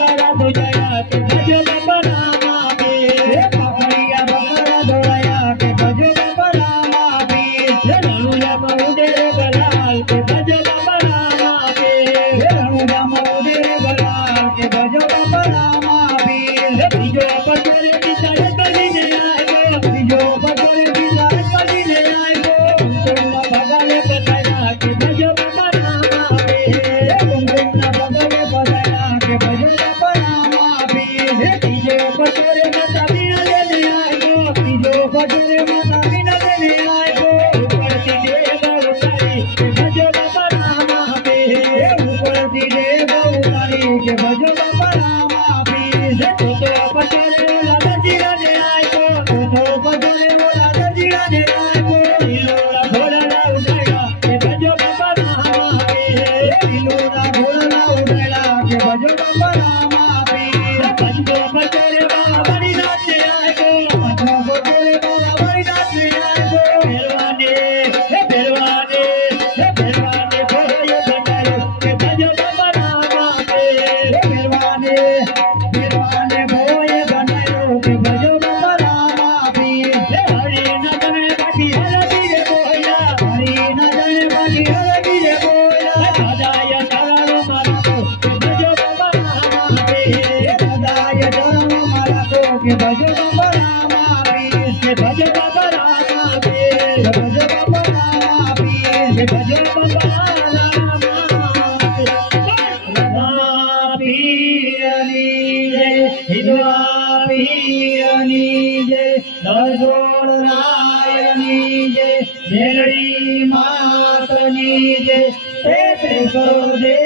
बकरा दुजया के भजो बकरा मापी पकड़िया बकरा दुजया के भजो बकरा मापी रणुजा मऊदे गलाल के भजो बकरा मापी रणुजा मऊदे गलाल के भजो बकरा मापी बीजो बकरे की सारे कली ने आयो बीजो बकरे की सारे कली ने आयो तुम भगले बताया के भजो बकरा मापी तुम भगले बताया के भजो बकरा मापी बीजो बकरे माता बिना लेने आयो बीजो बकरे माता बिना लेने आयो ऊपर दी देव उतारी के भजो बकरा मापी ऊपर दी देव उतारी के भजो बकरा मापी तो बकरे लाला जीरा ने आयो तो बकरे लाला जीरा ने आयो इलोरा भोला उठाया के भजो बकरा मापी इलोरा भोला उठाया के भजो बकरा मापी पंचो बकरे बाबा बड़ी नाच आयो पंचो बकरे बाबा बड़ी नाच आयो पेरवाने भोयो बनायो के भजो बकरा मापी पेरवाने भोयो बनायो के भजो बकरा मापी हरि न जाने बाकी हलगी रे बोया हरि न जाने बाकी हलगी रे बोया दादाया तारो मारा को के भजो बकरा मापी दादाया तारो मारा को के भजो बकरा मापी के भजो बकरा मापी के भजो बकरा मापी के भजो बकरा मापी हिंदुआ पीरनी जय दर्शोड़ रायनी जय मेलड़ी मातनी जय पे करो दे